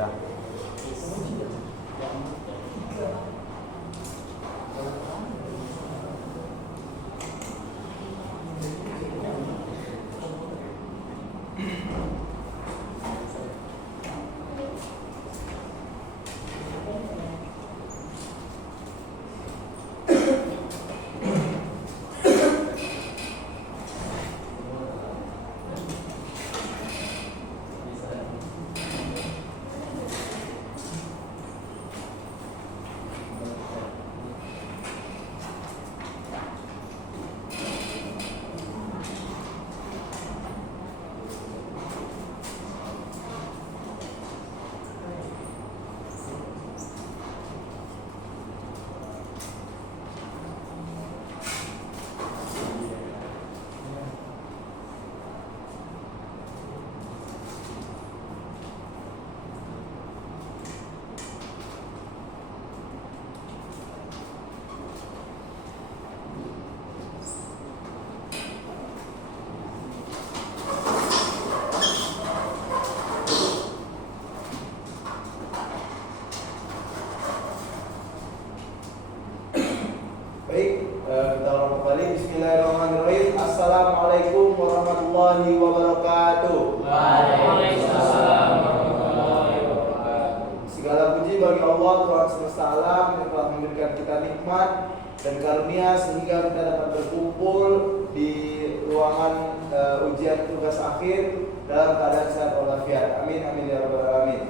Dah. Kita ulang kembali. Bismillahirrahmanirrahim. Assalamualaikum warahmatullahi wabarakatuh. Waalaikumsalam warahmatullahi wabarakatuh. Segala puji bagi Allah Tuhan semesta alam yang telah memberikan kita nikmat dan karunia sehingga kita dapat berkumpul di ruangan ujian tugas akhir dalam keadaan sehat walafiat. Amin amin ya rabbal alamin.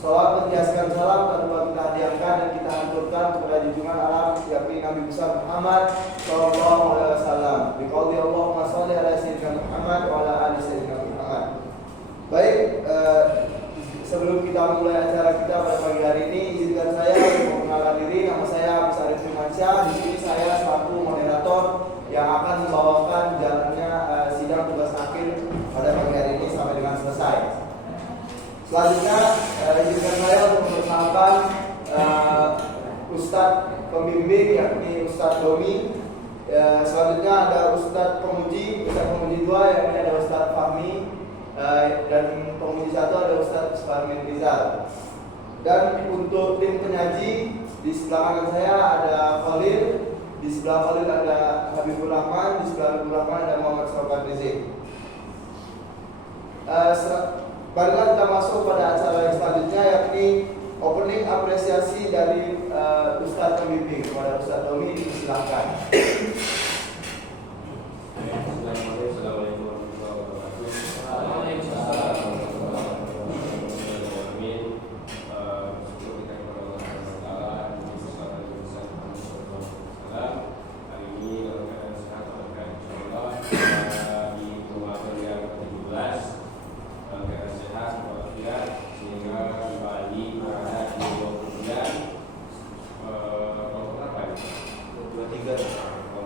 Salawat menjaskan salam telah kita hadiahkan dan kita haturkan kepada junjungan alam yakni Nabi besar Muhammad sallallahu alaihi wasallam. Biqauli Allahumma shalli ala sayyidina Muhammad wa ala ali sayyidina Muhammad. Baik, sebelum kita mulai acara kita pada pagi hari ini, izinkan saya memperkenalkan diri. Nama saya Agus Arif Firmansyah. Di sini saya selaku moderator yang akan membawakan jalannya sidang tugas akhir pada pagi hari ini sampai dengan selesai. Selanjutnya, izinkan saya untuk memperkenalkan Ustadz pembimbing yakni Ustadz Domi. Selanjutnya ada Ustadz pemuji 2 yakni ada Ustadz Fahmi, dan pemuji 1 ada Ustadz Suparmin Rizal. Dan untuk tim penyaji di sebelah kanan saya ada Khalil, di sebelah Khalil ada Habibur Rahman, di sebelah Habibur Rahman ada Muhammad Sofan Rizik. Barulah kita masuk pada acara yang selanjutnya yakni opening apresiasi dari Ustadz pembimbing. Kepada Ustadz Domi disilahkan. Assalamualaikum warahmatullahi wabarakatuh. Waalaikumsalam warahmatullahi wabarakatuh. Amin. Syukur kita kepada Allah Subhanahu wa taala demi segala urusan Muhammad. Hari ini dalam keadaan sehat walafiat insyaallah di rumah yang ke-17 dalam keadaan sehat walafiat sehingga kembali berada di 20 bulan berapa ini? 23.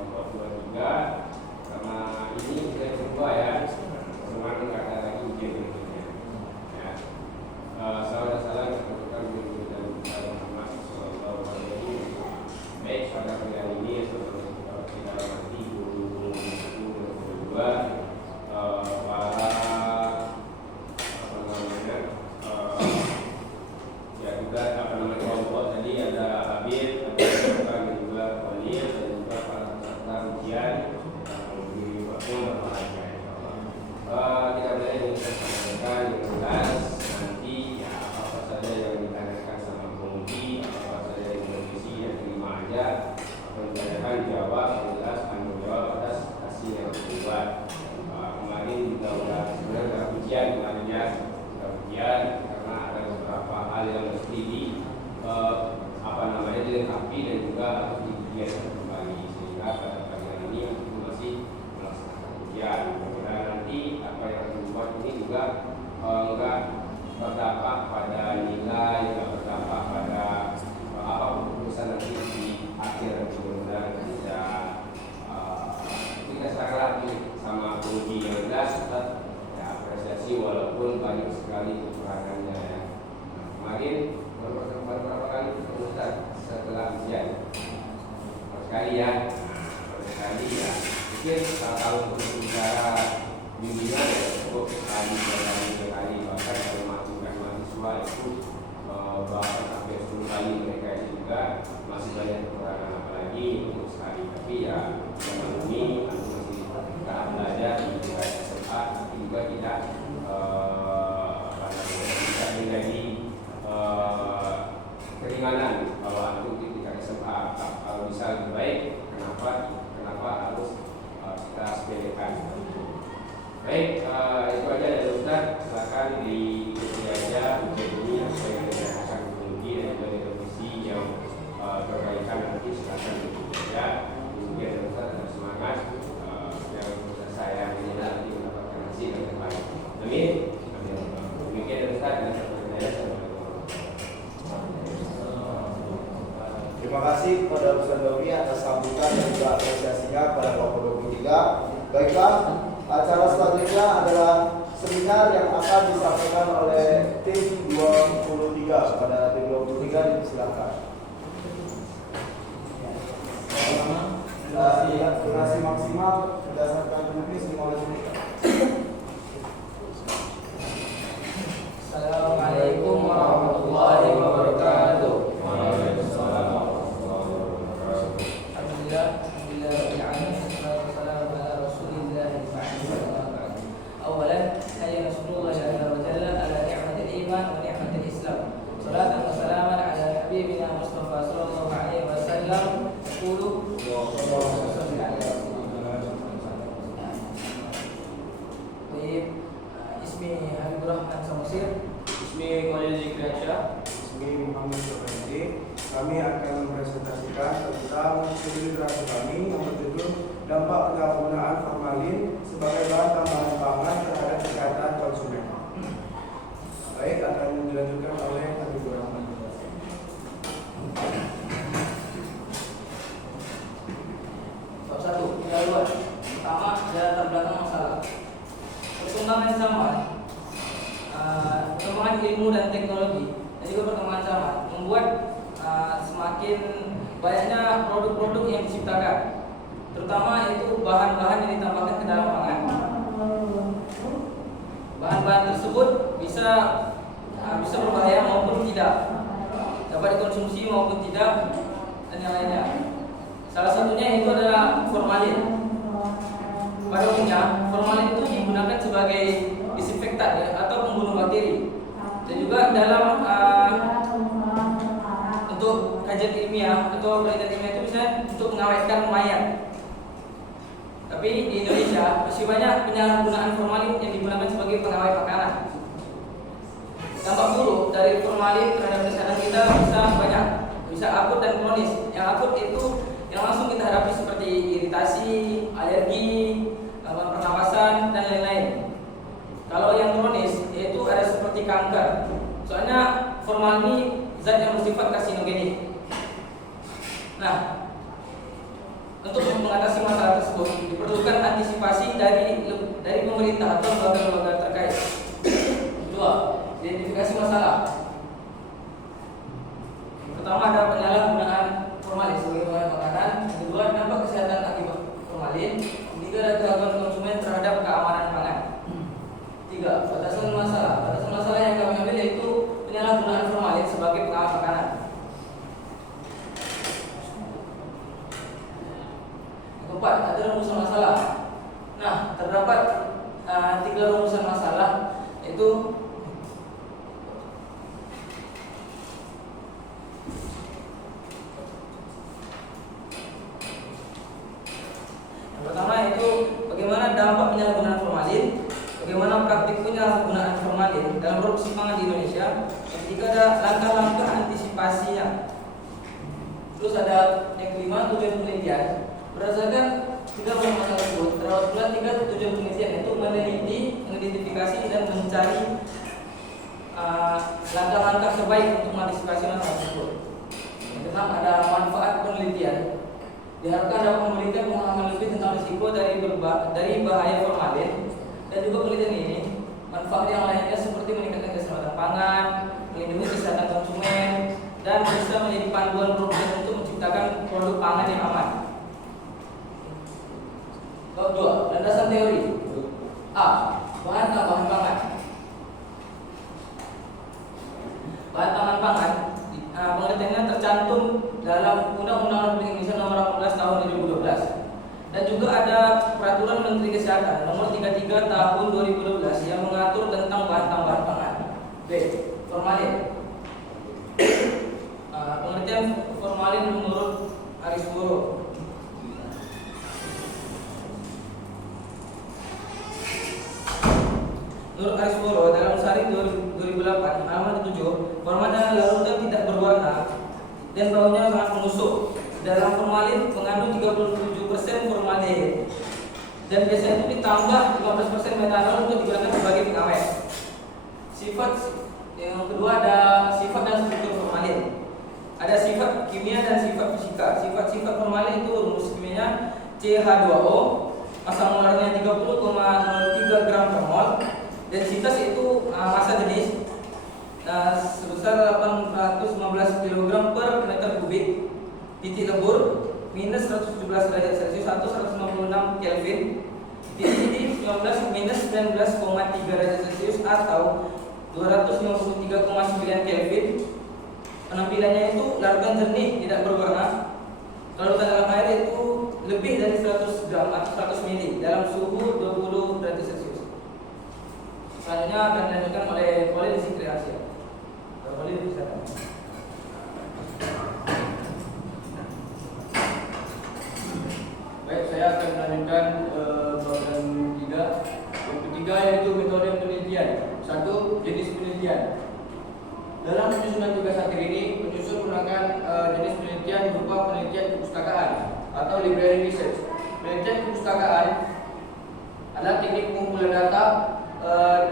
bahkan hampir 10 kali mereka itu juga masih banyak kekurangan apalagi untuk sekali. Tapi ya zaman ini aku masih tahap belajar di tingkat SMA, tapi juga tidak tidak menjadi keringanan kalau aku di tingkat SMA. Kalau bisa lebih baik, kenapa harus kita sepelekan? Baik, itu aja dari Ustaz. Silakan diikuti aja ujian ini sesuai dengan akan diikuti dan juga di revisi yang perbaikan nanti silakan diikuti aja. Kemudian dari Ustaz ada semangat yang saya ingin nanti mendapatkan hasil yang terbaik. Amin. Demikian dari Ustaz dan Terima kasih kepada Ustaz Dawi atas sambutan dan juga apresiasinya pada kelompok 23. Baiklah, acara selanjutnya adalah seminar yang akan disampaikan oleh tim 23. Pada tim 23 silakan. Durasi maksimal berdasarkan tulis 15 menit. Assalamualaikum warahmatullahi wabarakatuh. Kami akan mempresentasikan tentang studi literasi kami yang berjudul dampak penyalahgunaan formalin sebagai bahan tambahan pangan terhadap kesehatan konsumen. Baik, akan dilanjutkan oleh Habibur Rahman. Bab 1, pendahuluan. Pertama, latar belakang masalah. Perkembangan zaman, perkembangan ilmu dan teknologi dan juga perkembangan zaman membuat semakin banyaknya produk-produk yang diciptakan, terutama itu bahan-bahan yang ditambahkan ke dalam pangan. Bahan-bahan tersebut bisa berbahaya maupun tidak, dapat dikonsumsi maupun tidak, dan yang lainnya. Salah satunya itu adalah formalin. Pada umumnya, formalin itu digunakan sebagai disinfektan atau pembunuh bakteri, dan juga dalam untuk kajian ilmiah atau penelitian ilmiah itu misalnya untuk mengawetkan mayat. Tapi di Indonesia masih banyak penyalahgunaan formalin yang digunakan sebagai pengawet makanan. Dampak buruk dari formalin terhadap kesehatan kita bisa banyak, bisa akut dan kronis. Yang akut itu yang langsung kita hadapi seperti iritasi, alergi, gangguan pernapasan dan lain-lain. Kalau yang kronis yaitu ada seperti kanker. Soalnya formalin ini zat yang bersifat karsinogenik. Nah, untuk mengatasi masalah tersebut diperlukan antisipasi dari pemerintah atau lembaga-lembaga terkait. Kedua, identifikasi masalah. Pertama ada penyalahgunaan formalin sebagai bahan makanan. Kedua, dampak kesehatan akibat formalin. Ketiga, ada gangguan konsumen terhadap keamanan pangan. Tiga, batasan masalah. Batasan masalah yang kami ambil yaitu penyalahgunaan formalin sebagai pengawet makanan. Keempat, ada rumusan masalah. Nah, terdapat 3 rumusan masalah, yaitu yang pertama yaitu bagaimana dampak penyalahgunaan formalin, bagaimana praktik penyalahgunaan formalin dalam produksi pangan di Indonesia. Yang ketiga ada langkah-langkah antisipasinya. Terus ada yang kelima, tujuan penelitian. Berdasarkan 3 masalah tersebut, terdapat pula 3 tujuan penelitian, yaitu meneliti, mengidentifikasi dan mencari langkah-langkah terbaik untuk mengantisipasi masalah tersebut. Yang keenam ada manfaat penelitian. Diharapkan dapat memberikan pemahaman lebih tentang risiko dari bahaya formalin, dan juga penelitian ini manfaat yang lainnya seperti meningkatkan keselamatan pangan, melindungi kesehatan konsumen, dan bisa menjadi panduan produsen untuk menciptakan produk pangan yang aman. Bab 2, landasan teori. A. Bahan tambahan pangan. Bahan tambahan pangan yang tercantum dalam Undang-Undang Republik Indonesia Nomor 18 Tahun 2012. Dan juga ada Peraturan Menteri Kesehatan Nomor 33 Tahun 2012 yang mengatur tentang bahan tambahan pangan. B. Formalin. Pengertian formalin menurut Arisboro. Menurut Arisboro dalam Sari 2008 halaman 7, formalin adalah larutan tidak berwarna dan baunya sangat menusuk. Dalam formalin mengandung 37% formaldehyde dan biasanya itu ditambah 15% metanol untuk digunakan sebagai pengawet. Sifat yang kedua ada sifat dan struktur formalin. Ada sifat kimia dan sifat fisika. Sifat-sifat formalin itu rumus kimianya CH2O, massa molarnya 30,03 gram per mol. Densitas itu massa jenis sebesar 815 kg per meter kubik. Titik lebur minus 117 derajat Celcius atau 156 Kelvin. Titik 19 minus 19,3 derajat Celcius atau 253,9 Kelvin. Penampilannya itu larutan jernih, tidak berwarna. Larutan dalam air itu lebih dari 100 gram atau 100 ml dalam suhu 20 derajat Celcius. Selanjutnya akan dilanjutkan oleh Polisi Kreasi. Polisi bisa. Baik, saya akan melanjutkan bagian 3. Yang ketiga yaitu metode penelitian. 1. Jenis penelitian. Dalam penyusunan tugas akhir ini, penyusun menggunakan jenis penelitian berupa penelitian kepustakaan atau library research. Penelitian kepustakaan adalah teknik pengumpulan data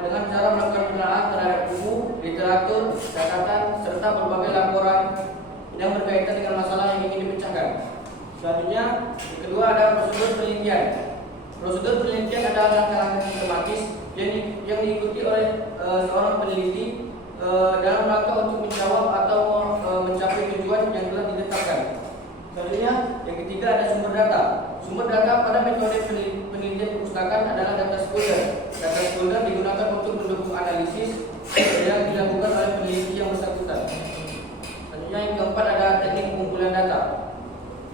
dengan cara melakukan penelitian terhadap buku, literatur, catatan, serta berbagai laporan yang berkaitan dengan masalah yang ingin dipecahkan. Selanjutnya, yang kedua ada prosedur penelitian. Prosedur penelitian adalah langkah-langkah sistematis yang diikuti oleh seorang peneliti dalam rangka untuk menjawab atau mencapai tujuan yang telah ditetapkan. Selanjutnya, yang ketiga ada sumber data. Sumber data pada metode penelitian perpustakaan adalah data scholar. Data scholar digunakan untuk mendukung analisis yang dilakukan oleh peneliti yang bersangkutan. Selanjutnya, yang keempat ada teknik pengumpulan data.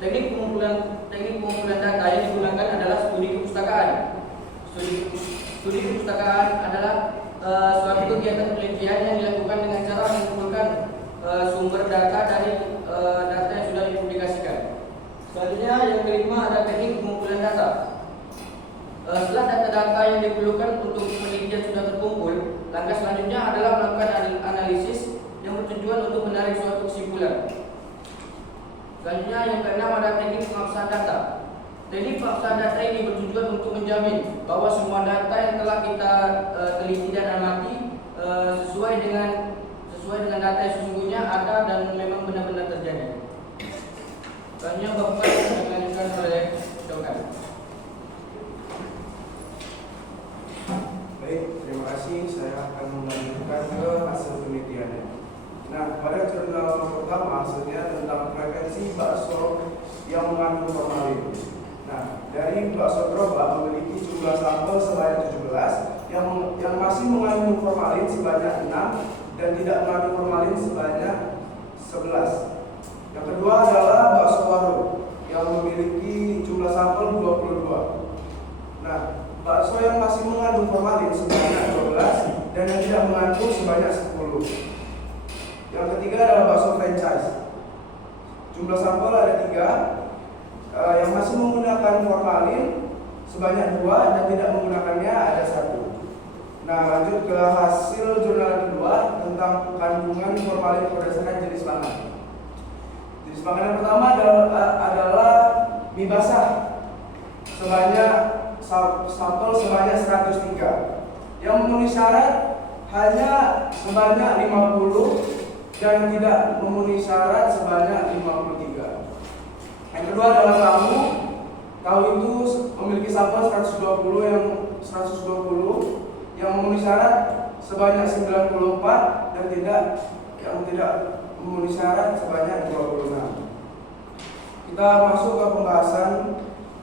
Teknik pengumpulan data yang digunakan adalah studi kepustakaan. Studi kepustakaan adalah suatu kegiatan penelitian yang dilakukan dengan cara mengumpulkan sumber data dari data yang sudah dipublikasikan. Selanjutnya yang kelima ada teknik pengumpulan data. Setelah data-data yang diperlukan untuk penelitian sudah terkumpul, langkah selanjutnya adalah melakukan analisis yang bertujuan untuk menarik suatu kesimpulan. Selanjutnya yang keenam ada teknik pengabsahan data. Teknik pengabsahan data ini bertujuan untuk menjamin bahwa semua data yang telah kita teliti dan amati sesuai dengan data yang sesungguhnya ada dan memang benar-benar terjadi. Selanjutnya Bapak akan dilanjutkan oleh Dokan. Baik, terima kasih. Saya akan melanjutkan ke hasil penelitiannya. Nah, pada jurnal pertama hasilnya tentang frekuensi bakso yang mengandung formalin. Nah, dari bakso gerobak memiliki jumlah sampel sebanyak 17 yang masih mengandung formalin sebanyak 6 dan tidak mengandung formalin sebanyak 11. Yang kedua adalah bakso warung yang memiliki jumlah sampel 22. Nah, bakso yang masih mengandung formalin sebanyak 12 dan yang tidak mengandung sebanyak 10. Yang ketiga adalah bakso franchise. Jumlah sampel ada 3, yang masih menggunakan formalin sebanyak 2 dan tidak menggunakannya ada 1. Nah, lanjut ke hasil jurnal kedua tentang kandungan formalin berdasarkan jenis pangan. Jenis pangan yang pertama adalah mie basah sebanyak sampel sebanyak 103. Yang memenuhi syarat hanya sebanyak 50 dan tidak memenuhi syarat sebanyak 53. Yang kedua adalah tahu. Tahu itu memiliki sampel 120 yang memenuhi syarat sebanyak 94 dan yang tidak memenuhi syarat sebanyak 26. Kita masuk ke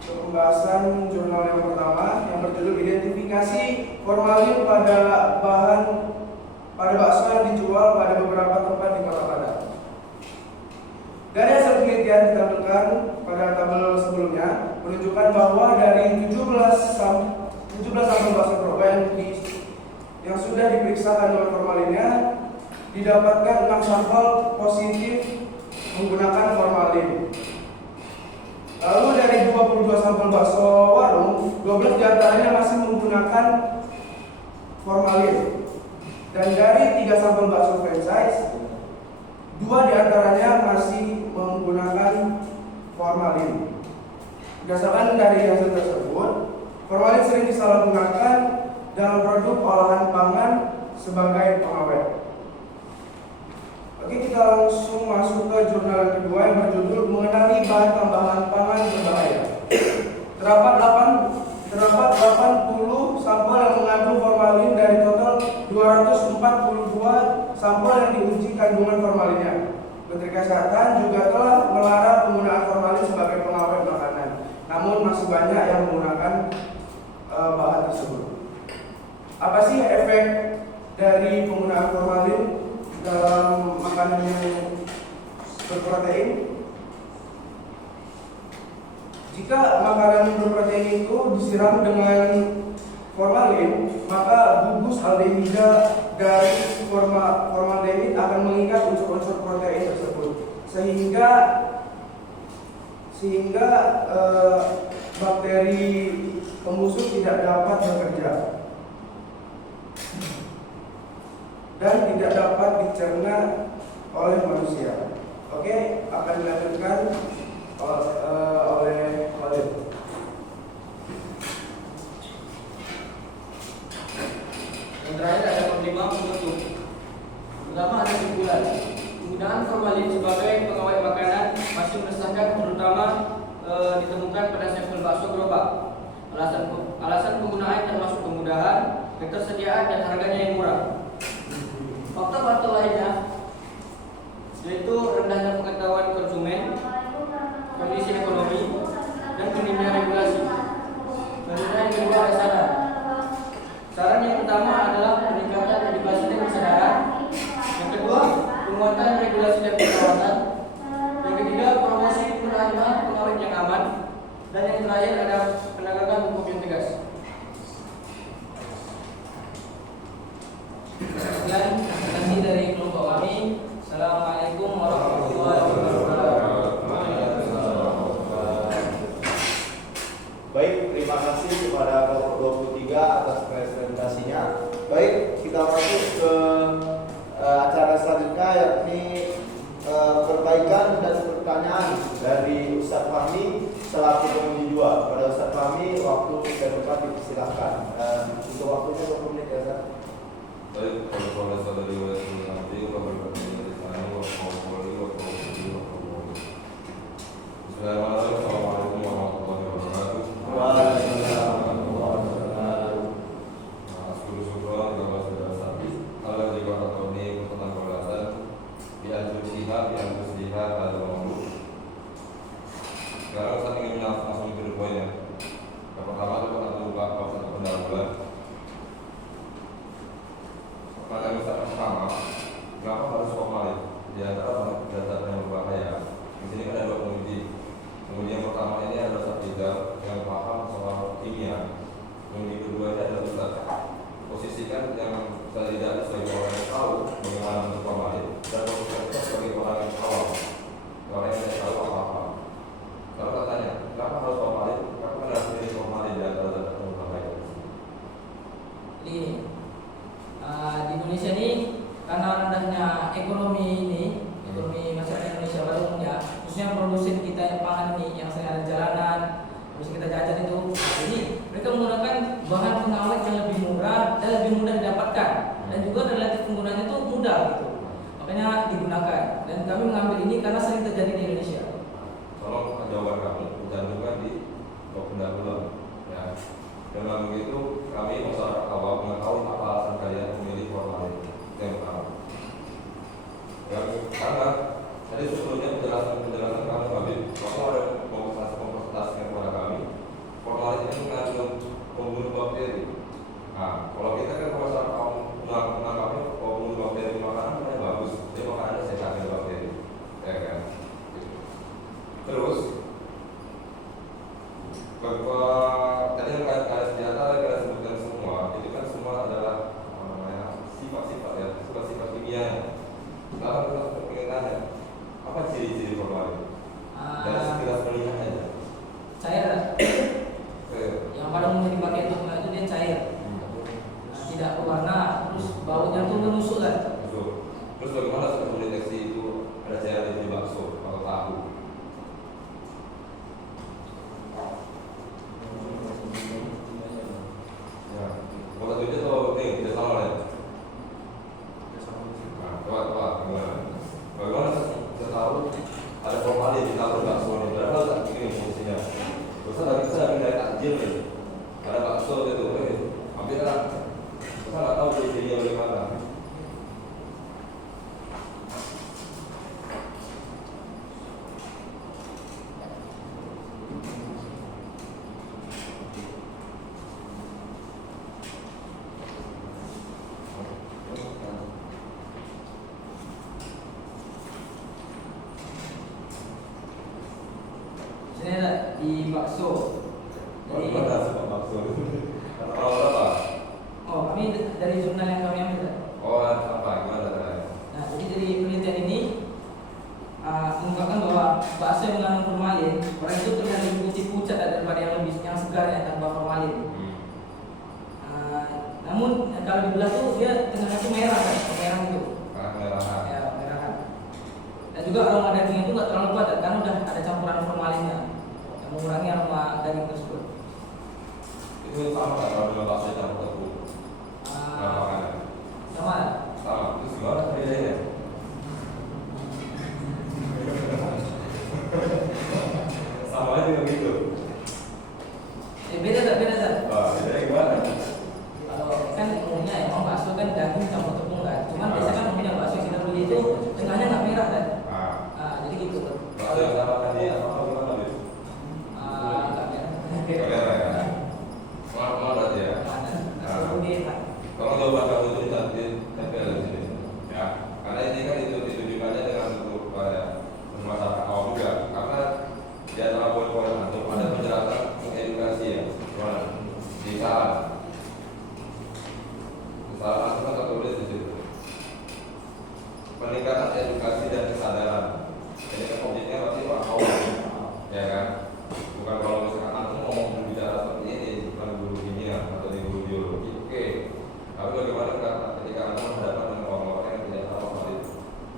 pembahasan jurnal yang pertama yang berjudul identifikasi formalin pada bakso yang dijual pada beberapa tempat di Kota Padang. dipisahkan dengan formalinnya, didapatkan 6 sampel positif menggunakan formalin. Lalu dari 22 sampel bakso warung, 12 diantaranya masih menggunakan formalin. Dan dari 3 sampel bakso franchise, 2 diantaranya masih menggunakan formalin. Berdasarkan dari hasil tersebut, formalin sering disalahgunakan dalam produk olahan pangan sebagai pengawet. Oke, kita langsung masuk ke jurnal yang kedua yang berjudul mengenali bahan tambahan pangan berbahaya. Terdapat 80 sampel yang mengandung formalin dari total 242 sampel yang diuji kandungan formalinnya. Menteri Kesehatan juga telah melarang penggunaan formalin sebagai pengawet makanan. Namun masih banyak yang menggunakan bahan tersebut. Apa sih efek dari penggunaan formalin dalam makanan yang berprotein? Jika makanan berprotein itu disiram dengan formalin, maka gugus aldehida dari formaldehid akan mengikat unsur-unsur protein tersebut, sehingga bakteri pembusuk tidak dapat bekerja dan tidak dapat dicerna oleh manusia. Oke, akan dilanjutkan oleh Khalid. Yang terakhir ada penerima penutup. Pertama ada kesimpulan. Penggunaan formalin sebagai pengawet makanan masih meresahkan, terutama ditemukan pada sampel bakso gerobak. Alasan penggunaan termasuk kemudahan, ketersediaan dan harganya yang murah. Faktor-faktor lainnya yaitu rendahnya pengetahuan konsumen, kondisi ekonomi, dan minimnya regulasi. Selanjutnya yang kedua ada saran. Saran yang pertama adalah peningkatan edukasi dan kesadaran. Yang kedua, penguatan regulasi dan pengawasan. Yang ketiga, promosi penggunaan bahan pengawet yang aman. Dan yang terakhir ada penegakan hukum yang tegas. Sekian presentasi dari kelompok kami. Assalamualaikum warahmatullahi wabarakatuh. Baik, terima kasih kepada kelompok 23 atas presentasinya. Baik, kita masuk ke acara selanjutnya, yakni perbaikan dan pertanyaan dari Ustadz Fahmi selaku penguji 2. Pada Ustadz Fahmi, waktu dan tempat dipersilahkan. Untuk waktunya 20 menit ya, Ustadz. Baik, kalau saudari nanti Assalamualaikum warahmatullahi wabarakatuh. Waalaikumsalam warahmatullahi wabarakatuh. Syukur kepada saudara sapi. Allah jika tahu ini tentang kebebasan dianjurkan ada mampu. Sekarang saya ingin langsung ke poinnya. Yang pertama itu kita buka satu pendahuluan. Pertanyaan besar pertama, kenapa harus formalin? Di antara data yang berbahaya. Di sini kan ada 2 penguji. Penguji yang pertama ini adalah Satidal yang paham soal kimia. Penguji kedua ini adalah Ustadz. Posisikan yang Satidal sebagai orang yang tahu bagaimana bentuk formalin dan posisikan sebagai orang yang awam, orang yang tidak tahu apa-apa. Kalau katanya, kenapa harus formalin? Kenapa harus pilih formalin di antara data yang berbahaya? Ini di Indonesia ini karena rendahnya ekonomi masyarakat Indonesia pada umumnya, khususnya produsen kita yang pangan ini yang sering ada jalanan, terus kita jajan itu, jadi mereka menggunakan bahan pengawet yang lebih murah dan lebih mudah didapatkan, dan juga relatif penggunaannya itu mudah gitu, makanya digunakan. Dan kami mengambil ini karena sering terjadi di Indonesia. Tolong jawaban kami dicantumkan di pendahuluan. Ya. Dengan begitu kami masyarakat awam mengetahui apa alasan kalian memilih formalin. Yang pertama. Karena tadi sebelumnya penjelasan kami Habib, waktu ada konsultasi kepada kami, formalin ini mengandung pembunuh bakteri. Nah, kalau kita kan masyarakat awam menangkapnya pembunuh bakteri makanan itu bagus, jadi makanannya sehat dari bakteri, ya kan? Terus bahwa tadi yang kalian senjata kalian sebutkan semua itu kan semua adalah sifat Kalau kita pengen tanya, apa ciri-ciri formalin? Dan sekilas melihat aja. Cair. Oke. Yang pada umumnya dipakai untuk itu dia cair. Tidak berwarna, terus baunya tuh menusuk kan. Betul. Terus bagaimana untuk mendeteksi itu ada cairan di bakso atau tahu? Ya, kalau tujuh atau tidak salah ya? Nah, coba gimana? Bagaimana kita tahu ada formalin di dalam bakso ini? Berapa tak ini fungsinya? Terus kita dari takjil nih, ada bakso itu, ambil lah. Kita nggak tahu dia bagaimana. Sini ada di bakso. Jadi, Bagaimana sebab bakso? Kalau berapa? oh kami dari jurnal yang kami ambil. Oh, apa? Gimana caranya? Nah, jadi dari penelitian ini mengungkapkan bahwa bakso yang mengandung formalin, orang itu terlihat lebih putih pucat daripada yang segar yang tanpa formalin. Namun kalau dibelah tuh dia tengahnya itu merah kan, merah itu. Kemerahan. Ya, merah kan. Dan juga aroma daging itu nggak terlalu kuat karena udah ada campuran formalinnya yang mengurangi aroma daging tersebut. Itu sama kan kalau dengan bakso yang campur tepung? Nah, makanan. Sama. Sama. Terus gimana bedanya? Sama aja begitu. Beda tak? Wah, bedanya gimana? Kalau kan umumnya emang bakso kan daging campur tepung kan. Cuman biasanya kan umumnya bakso yang kita beli itu tengahnya nggak merah kan. Jadi gitu. Bakso yang sama kan dia sama gimana Bis? Nggak merah. Kamera ya. Mahal berarti ya. Nah, dia Tolong jawaban kamu itu dicantin tempel di sini. Ya, karena ini kan itu ditujukannya dengan untuk masyarakat awam juga. Karena di antara poin-poin antum ada penjelasan edukasi ya. Gimana? Di saran. Saran antum kan tertulis di situ. Peningkatan edukasi dan kesadaran. Ini kan objeknya pasti orang awam, ya kan? Bukan kalau misalkan antum ngomong berbicara seperti ini, bukan guru kimia atau di guru biologi, oke. Tapi bagaimana ketika antum berhadapan dengan orang-orang yang tidak tahu hal itu?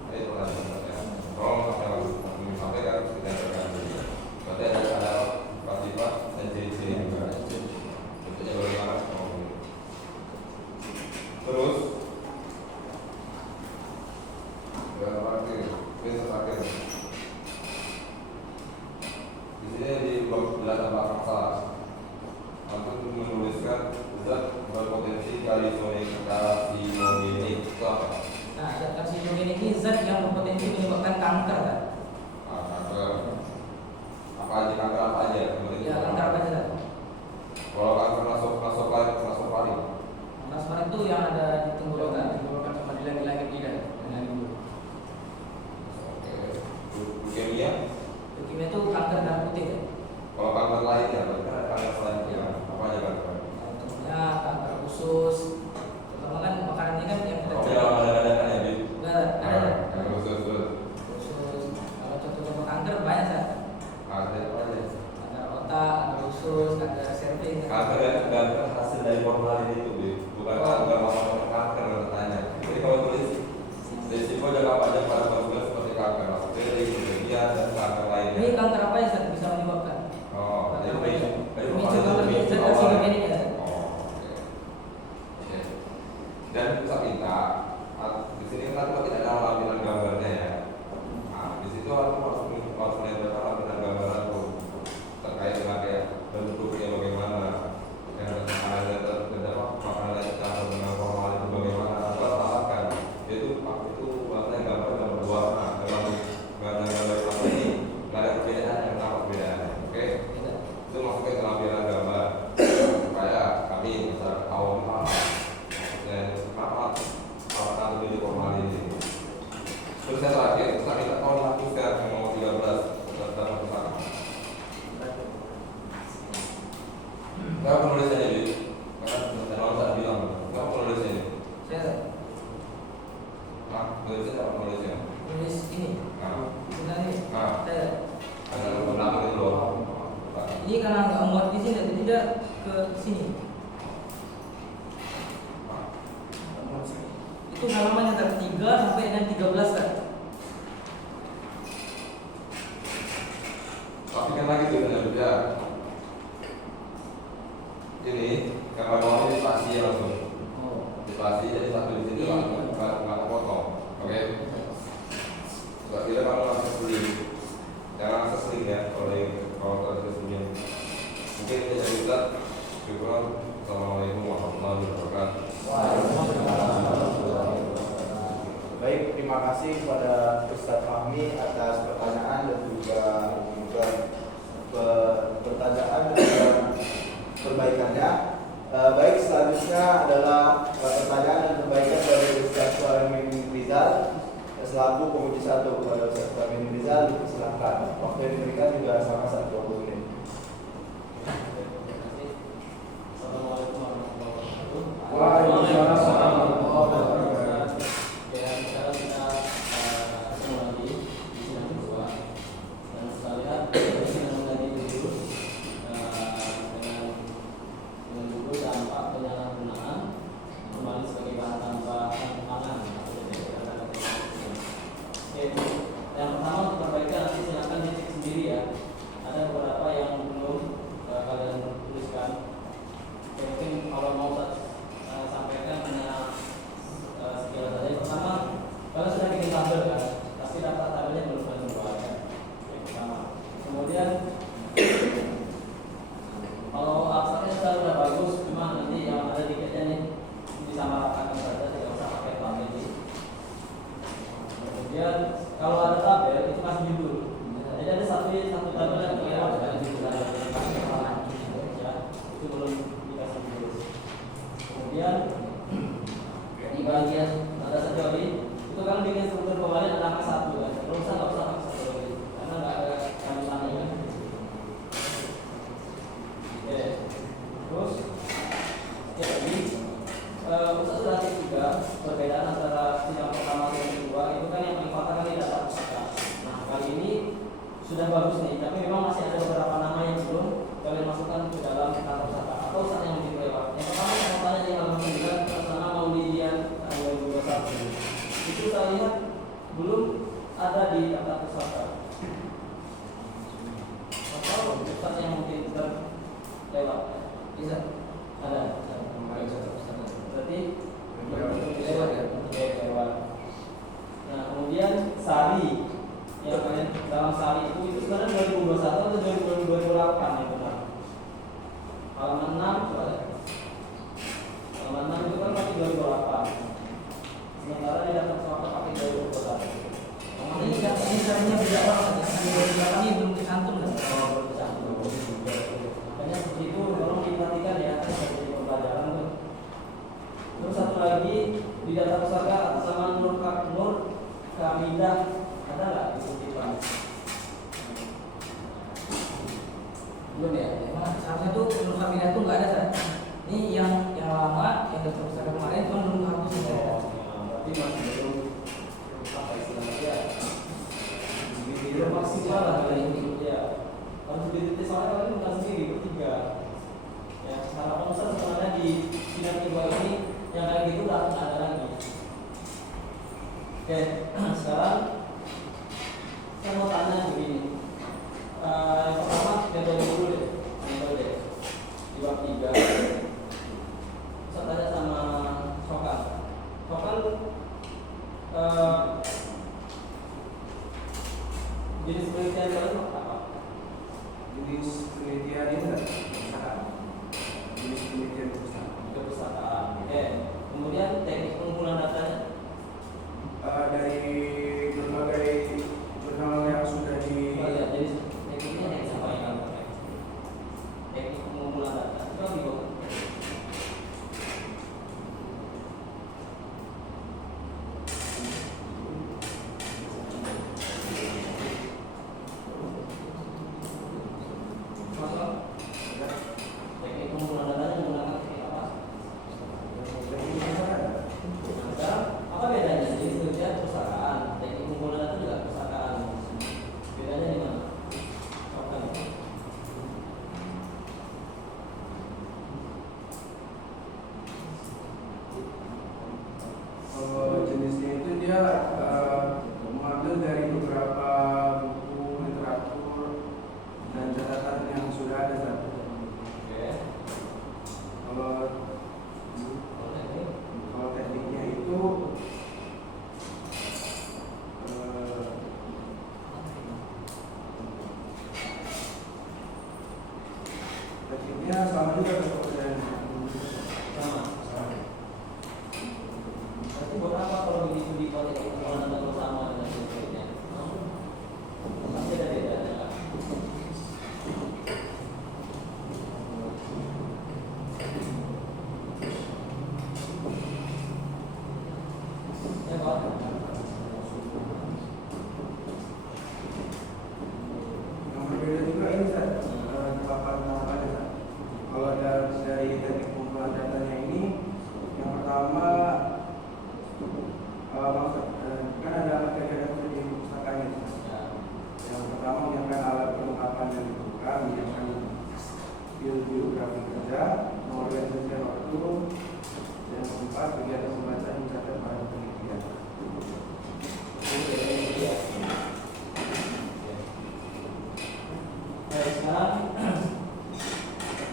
Ini pertanyaan saya. Tolong kami sampaikan kita berikan dulu. Berarti ada sifat dan ciri-ciri juga. Bentuknya bagaimana? Terus terakhir. Di sini di blok belakang salah. Antum menuliskan zat berpotensi karsinogenik itu apa? Nah, zat karsinogenik ini zat yang berpotensi menyebabkan kanker kan? Kanker. Apa aja kanker apa aja? Ya, kanker apa aja? Kalau kanker nasofaring. Nasofaring itu yang ada di tenggorokan. Tenggorokan sama di langit-langit tidak dengan itu. Leukemia. Leukemia itu kanker darah putih kan? Kalau kanker lainnya, berarti kan ada kanker selain itu. Apa aja kanker? Contohnya kanker usus. Terutama kan makanannya kan yang kita Oke, ada ya, Bib? ada. Kanker usus. Usus. Kalau contoh-contoh kanker banyak kan? Ada apa aja? Kanker otak, kanker usus, kanker serviks. Kanker kan hasil dari formalin itu, Bib. Bukan masalah kanker katanya. Jadi kalau tulis risiko jangka panjang pada konsumen seperti kanker bakteri, leukemia, dan kanker lainnya. Ini kanker apa yang bisa menyebabkan? Oh, jadi Pemicu kanker ini zat karsinogenik ya. Oke. Dan pusat kita di sini kan tidak ada lampiran gambarnya ya. Nah, di situ harus menempelkan lampiran gambaran tuh terkait dengan kayak bentuknya bagaimana, yang makanan yang campur dengan formalin itu bagaimana. Kita salahkan. Itu bahasanya gambar berwarna. Gambar ini nggak ada perbedaan yang nampak perbedaan. Oke? Itu masuknya ke lampiran gambar supaya kami masyarakat awam paham maksudnya apa menuju formalin ini. Terus yang terakhir, kita minta tolong hapuskan yang nomor 13 dalam pusaka. Kenapa penulisannya Bib? Karena saya bilang, kenapa penulisannya? Saya Penulisnya apa penulisnya? Ini karena nggak muat di sini, jadi dia ke sini. Itu halaman yang dari 3 sampai dengan 13 kan? Tapi kan lagi tuh benar juga. Ini karena mau ini spasi langsung. Spasi jadi satu di situ nggak potong. Oke. Nggak kira kamu akses link. Jangan akses link ya kalau akses link. Mungkin kita jadi kita. Assalamualaikum warahmatullahi wabarakatuh. Baik, terima kasih kepada Ustadz Fahmi atas pertanyaan dan juga pertanyaan dan juga perbaikannya. Baik, selanjutnya adalah pertanyaan dan perbaikan dari Ustadz Suhamin Rizal selaku penguji 1. Kepada Ustadz Suhamin Rizal, silakan. Waktu yang diberikan juga sama 20 menit. Assalamualaikum warahmatullahi wabarakatuh. Waalaikumsalam warahmatullahi wabarakatuh. Ya, sekarang kita ketemu lagi di sidang kedua. Dan sekalian sidang tadi dulu dengan judul dampak penyalahgunaan kembali sebagai bahan tambahan pangan. Oke, yang pertama untuk perbaikan nanti silakan dicek sendiri ya. Ada beberapa yang belum kalian tuliskan. Mungkin kalau mau sampaikan hanya sekilas saja. Pertama, kalau sudah bikin tabel kan, pasti daftar tabelnya belum kalian buat kan. Yang pertama. Kemudian kalau abstraknya sudah bagus, cuma nanti yang ada dikitnya nih disamaratakan saja, tidak usah pakai tabel ini. Kemudian kalau ada tabel itu kasih judul. Jadi ada satu tabel yang lewat dari judul ya, itu belum dikasih judul. Kemudian di bagian ada satu lagi itu kan bikin struktur pembalian ada angka 1 kan. Belum usah nggak usah angka 1 lagi karena nggak ada kandungannya kan. Oke, terus ya lagi Ustaz sudah cek juga perbedaan antara sidang pertama dan kedua itu kan yang paling fatal kan di data pusaka. Nah kali ini sudah bagus nih, tapi memang masih ada beberapa nama yang belum kalian masukkan ke dalam data pusaka atau Ustaz yang mungkin lewat. Yang pertama saya tanya di halaman 9 atas nama Maulidian tanggal 21. Itu saya lihat belum ada di data pusaka. Atau Ustaz yang mungkin terlewat bisa ada. Berarti lewat ya? Oke, lewat. Nah kemudian Sari yang kalian dalam Sari itu sebenarnya 2021 atau 2028 yang benar. Halaman 6 coba ya. Halaman 6 itu kan pakai 2028. Sementara di data pesawat pakai 2021. Ini caranya beda banget ya. Ini belum dicantum kan? Oh, belum dicantum. Makanya begitu tolong diperhatikan ya, kan jadi pembelajaran tuh. Terus satu lagi di data pusaka atas nama Nur Kamidah ada nggak di sini Pak? Belum ya? Seharusnya tuh menurut kami itu nggak ada kan? Ini yang lama yang daftar pusaka kemarin cuma belum hapus ya. Berarti masih belum apa istilahnya ya? Belum maksimal lah kali ini ya. Harus diteliti soalnya kalian bukan sendiri bertiga. Ya harapan besar sebenarnya di sidang kedua ini yang kayak gitu udah ada lagi. Oke, sekarang saya mau tanya begini. Yang pertama metode dulu deh, metode di bab 3. Saya tanya sama Sokan. Sokan jenis penelitian kalian apa? Jenis penelitian ini perpustakaan. Jenis penelitian Perpustakaan. Oke. Kemudian teknik pengumpulan datanya dari berbagai jurnal yang sudah di. oh, ya, jadi tekniknya teknik apa yang kalian pakai? Teknik pengumpulan data. Coba bingung. Masuk. Ya. juga untuk pekerjaan Sama. Berarti buat apa kalau begitu di konteks itu kalau anda bersama dengan sesuatunya? Pasti ada bedanya kan? Ya Pak. yang berbeda juga ini Ustaz, paparan tahapannya Ustaz. Kalau dari teknik pengumpulan datanya ini, yang pertama kan ada materi di pustakanya Ustaz. Ya. Yang pertama menyiapkan alat perlengkapan yang dibutuhkan, menyiapkan biografi kerja, mengorganisasikan waktu, dan yang keempat kegiatan membaca dan mencatat para penelitian. Baik, sekarang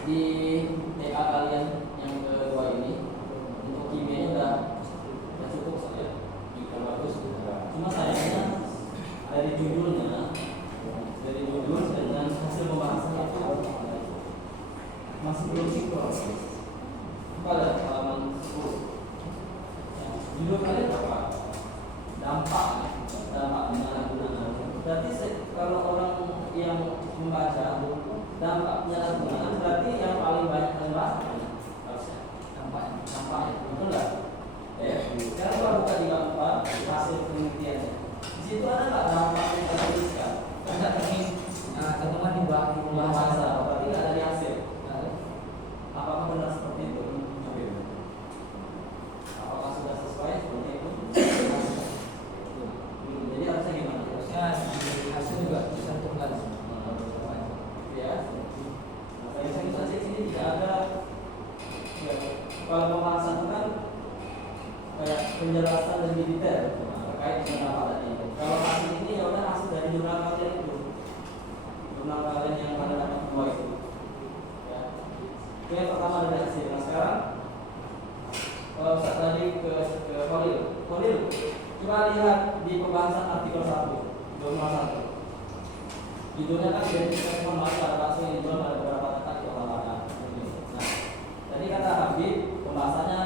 di TA kalian yang kedua ini untuk kimianya udah cukup saya, juga bagus. Cuma sayangnya dari judul dengan hasil pembahasan itu masih belum sinkron pada halaman 10. Ya, judul kalian apa? Dampak penyalahgunaan. Berarti kalau orang yang membaca dampak penyalahgunaan berarti yang paling banyak dibahas harusnya dampaknya, betul nggak? Ya. Sekarang kalau buka di bab 4 hasil penelitiannya, di situ ada nggak dampak yang kita tuliskan? Ada ini teman-teman di bahasa, berarti nggak dari hasil. Apakah benar seperti itu? Apakah sudah sesuai seperti itu? Jadi harusnya gimana? Harusnya di hasil juga disentuhkan. Ya. Saya saja sini tidak ada. Ya, kalau pembahasan itu kan kayak penjelasan lebih detail terkait dengan apa tadi. Kalau hasil ini ya udah hasil dari jurnal kalian itu, jurnal kalian yang pada dapat dua itu. Ya. Itu yang pertama dari hasil. Nah sekarang saat tadi ke Khalil, coba lihat di pembahasan artikel 1, jurnal 1. Judulnya kan identifikasi pemakai pada bakso yang dijual pada beberapa tempat di olahraga. Nah, tadi kata Habib, pembahasannya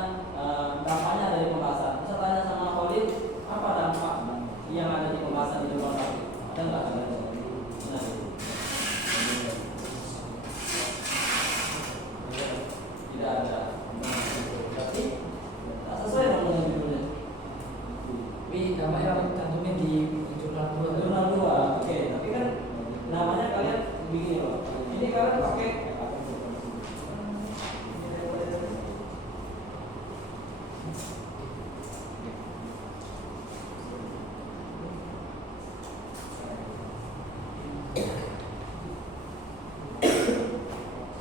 dampaknya dari pembahasan. Saya tanya sama Khalid, apa dampak yang ada di pembahasan di jurnal 1? Ada nggak ada? Nah, tidak ada. Berarti tak sesuai dengan judulnya. Tapi dampak yang cantumnya di jurnal 2. Oke, tapi kan namanya kalian begini loh. Ini kalian pakai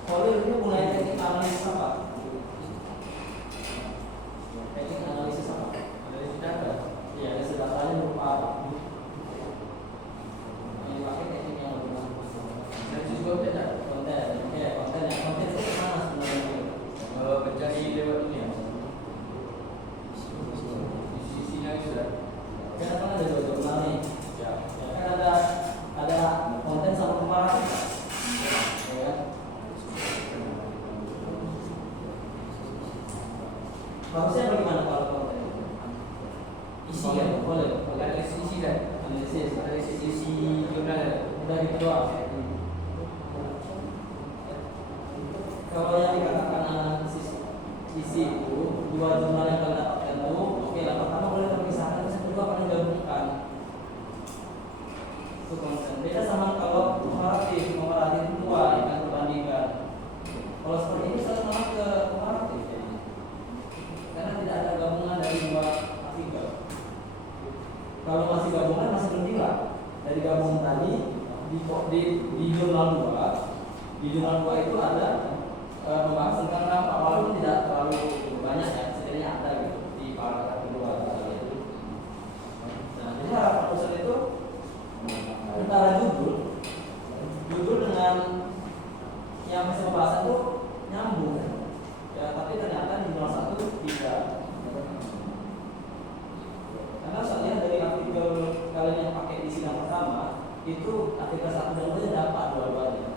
Khalil ini mulai teknik analisis apa? Teknik analisis apa? Analisis data. Iya, analisis datanya berupa apa? Yang dipakai teknik yang lebih bagus. Analisis konten, konten itu mana sebenarnya? Mencari lewat ini ya. Sisinya sudah. Kan ada dua jurnal nih. Ya. Kan ada konten sama komparatif. Ya kan? Harusnya bagaimana kalau konten? Isi kan? Boleh. Analisis isi kan? Analisis Isi jurnal. udah gitu doang. Kalau yang dikatakan analisis isi itu dua jurnal yang kalian dapatkan itu, oke lah, pertama boleh terpisahkan, terus yang kedua akan digabungkan. Itu konsen. Beda sama kalau komparatif itu dua yang akan perbandingkan. Kalau seperti ini saya sama ke komparatif ya. Karena tidak ada gabungan dari dua artikel. Kalau masih gabungan masih bergila. Dari gabungan tadi di jurnal 2, di jurnal 2 itu ada pembahasan tentang dampak, walaupun tidak terlalu banyak ya, setidaknya ada gitu di paragraf kedua. Nah, jadi harapan usul itu antara judul dengan yang masih pembahasan itu nyambung ya, tapi ternyata di jurnal 1 tidak. Karena saya lihat dari artikel kalian yang pakai di sidang pertama itu artikel 1 dan 2 dapat dua-duanya.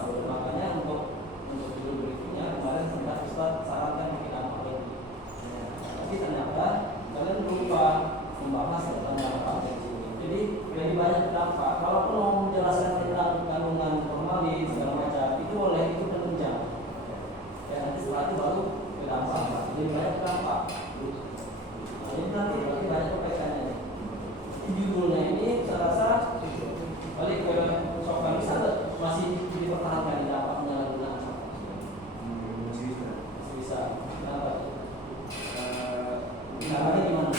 Makanya untuk untuk judul berikutnya kemarin sempat Ustaz sarankan mungkin apa lagi. Tapi ternyata kalian lupa membahas tentang dampak dari sini. Jadi lebih banyak dampak. Kalaupun mau menjelaskan tentang kandungan formalin segala macam itu boleh, itu penunjang. Ya nanti setelah itu baru ke dampak. Jadi banyak dampak. Jadi nanti lebih banyak perbaikannya. Judulnya ini saya rasa balik ke soal bisa masih dipertahankan di dapat penyalahgunaan. Masih Bisa. Kenapa? Caranya gimana?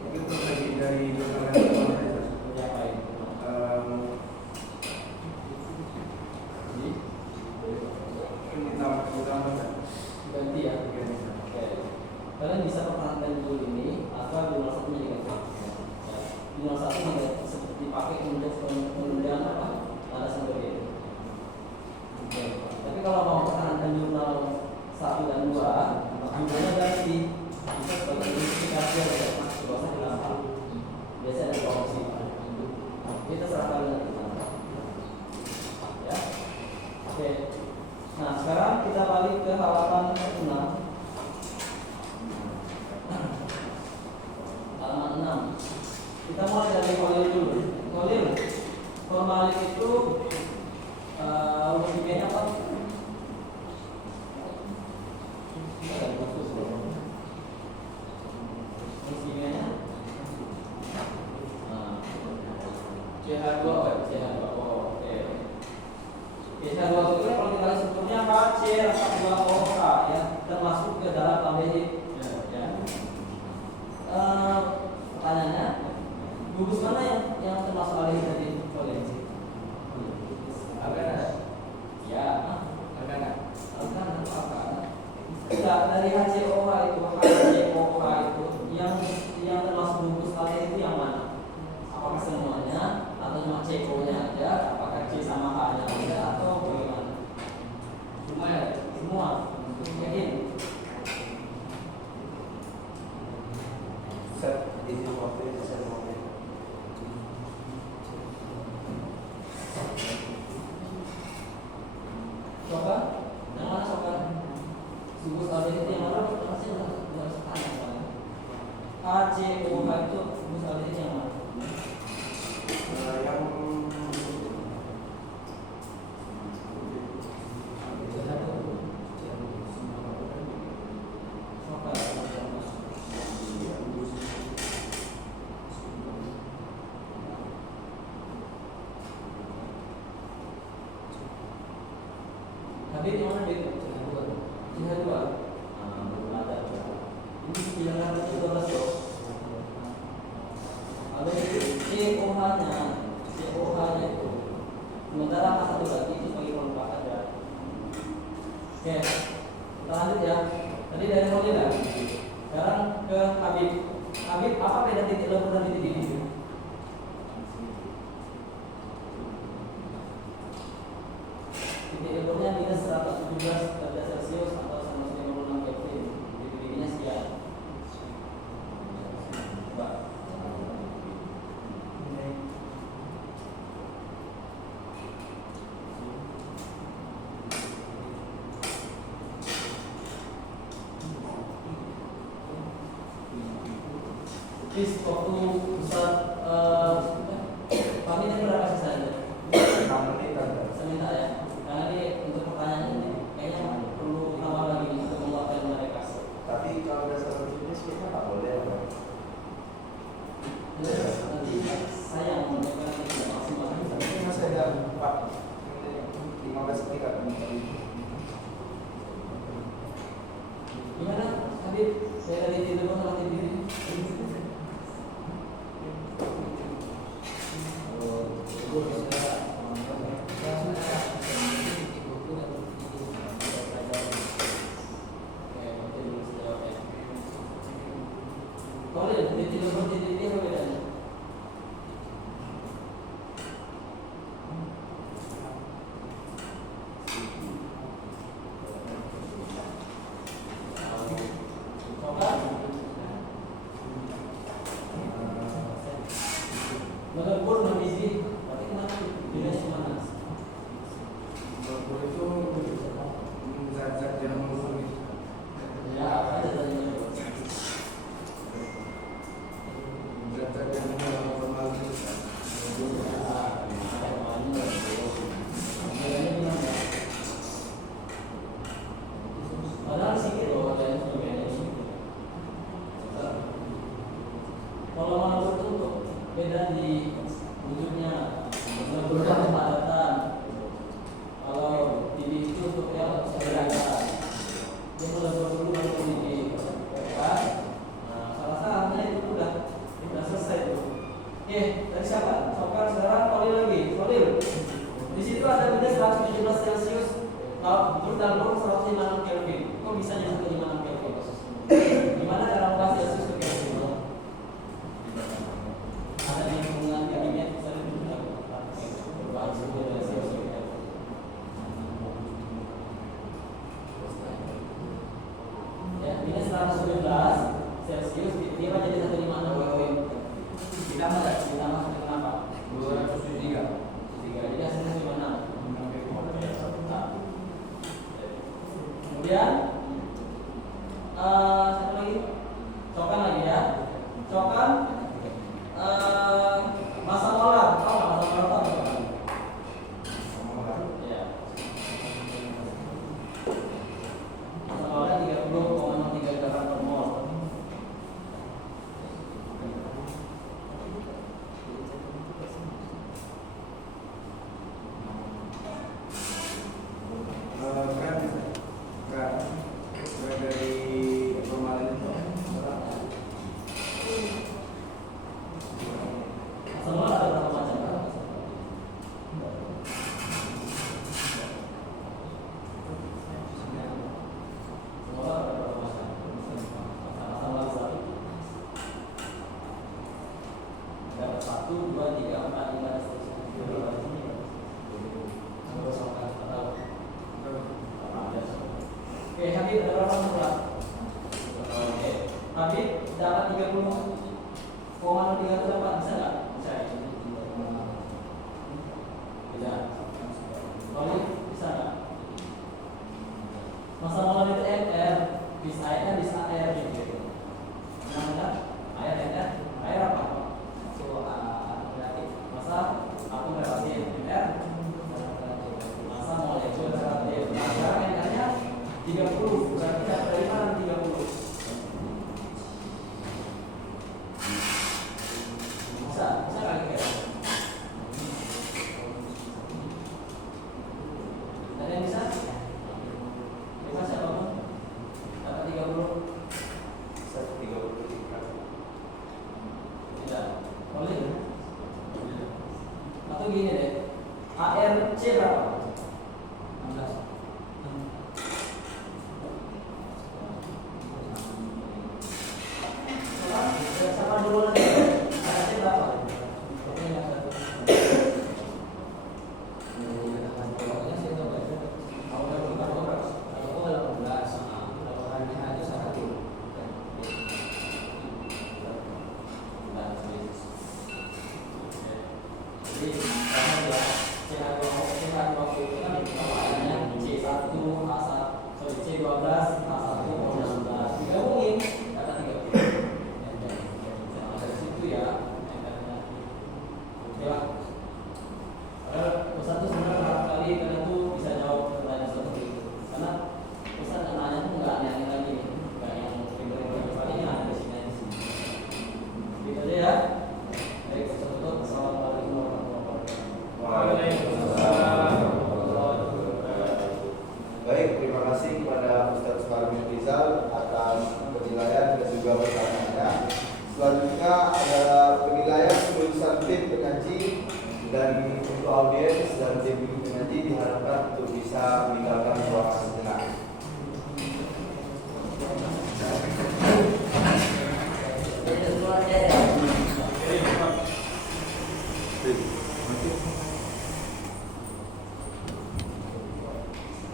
Mungkin terjadi dari keterangan Seperti apa itu? Ganti ya. Oke. Kalian bisa pertahankan judul ini atau judul satu negatif. Ya. Judul satu negatif seperti dipakai untuk penunjang apa? Alasan berbeda. Oke. Tapi kalau mau pertahankan jurnal 1 dan 2, judulnya ganti. Bisa sebagai identifikasi atau masuk bahasa kenapa. Biasanya ada 2 opsi. Ini terserah kalian. Ya. Oke. Nah, sekarang kita balik ke halaman 6. Halaman 6. Kita mulai dari Kolil dulu. Kolil, formalin itu kimianya apa? Ada khusus belum? Kimianya? CH2, CH2. Oh, oke. CH2 itu kalau kita lihat strukturnya HC2OH ya, termasuk ke dalam aldehid. Ya. Pertanyaannya, gugus mana yang termasuk aldehid tadi? Alkana. Ya. Alkana. Alkana apa? Tidak, dari HCOH itu yang termasuk gugus aldehid itu yang mana? Apakah semuanya atau cuma CO-nya aja? Apakah C sama H-nya aja atau bagaimana? Semua ya? Semua. Yakin? Set izin waktu itu saya mau. Sokan? Yang mana sokan? Gugus aldehid yang mana? Pasti harus tanya. HCOH itu gugus aldehid yang mana? Habib yang mana Habib? CH2. Belum ada. Ini yang ada itu 12 dok. Ada COH-nya itu. Sementara apa satu lagi itu sebagai pelengkap aja. Oke, kita lanjut ya. Tadi dari Kolil ya. Sekarang ke Habib. Habib, apa beda titik lembut dan titik didih? Titik lembutnya minus 117 derajat Celcius atau 156 Kelvin. Titik didihnya sekian. Coba. Please, waktu Ustaz pamitnya berapa sih saja? 6 menit ada. Saya minta ya. Karena ini untuk pertanyaan ini kayaknya perlu tambah lagi untuk menguatkan mereka. Tapi kalau dasar jenis kita nggak boleh. Nanti saya yang memberikan tidak maksimal. Ini masih ada 15 menit kan. Gimana Habib? Saya dari tidur atau tidur? Boleh, tidur seperti ini apa bedanya? Melebur membiji, berarti mana? Bedanya mana? Padahal sedikit loh dan sebagainya. Kalau mau tertutup, beda di wujudnya, berbeda kepadatan. Kalau ditutup ya sebenarnya, dia mulai dulu baru ini, kan? Nah, salah-salahnya itu udah selesai tuh. Oke, dari siapa? Sokar sekarang Kolil lagi, Kolil. Di situ ada beda 117 Celcius. Kalau betul dalam kurung 156 Kelvin, kok bisa jadi 156 Kelvin? Gimana cara ubah Celcius ke Kelvin? Ada di hubungan kabinet misalnya perubahan suhu dan Celcius ke Kelvin. Ya, ini 117 Celcius dikira jadi 156 Kelvin. Ditambah nggak? Ditambah sampai kenapa? 273. Jadi hasilnya 156. Kemudian satu lagi, cokan lagi ya, cokan masa molar, tahu nggak masa molar tahu nggak? Ya. Masa molar 30,03 gram per mol. Dari formalin itu Masa molar ada berapa macam? Molar ada berapa macam? Masa molar satu. Dapat 1, 2, 3, 4, 5 dan seterusnya. Oke, Habib ada berapa molar? Oke, Habib dapat 30,03 itu dapat, bisa nggak? Bisa. Bisa. Kalau bisa nggak? Masa molar itu MR, bis air kan bis air gitu. Namanya air MR, air apa? Relatif. Masa aku relatif MR. Masa molekul relatif. Nah, sekarang MR-nya 30, berarti dapat dari mana 30? Bisa nggak kira? Ada yang bisa? Bisa siapapun? Dapat 30? Bisa 33. Tidak. Boleh? Atau gini deh, ARC berapa? 16. Sama dulu nanti. ARC berapa? Jadi sama ya, CH20 itu kan namanya C1, C12, A1, A16 digabungin kata 30. Dari situ ya, oke lah. Ustaz tuh sebenarnya berapa kali kalian tuh bisa jawab pertanyaan seperti itu, karena Ustaz nanya tuh nggak aneh-aneh lagi, nggak yang ribet-ribet, paling yang ada di sini aja sih. Gitu aja ya. Baik, Ustaz tutup. Assalamualaikum warahmatullahi wabarakatuh. Baik, terima kasih kepada Ustaz Karmin Rizal atas penilaian dan juga pertanyaannya. Selanjutnya adalah penilaian kelulusan tim pengaji, dan untuk audiens dan tim pengaji diharapkan untuk bisa meninggalkan ruangan sejenak.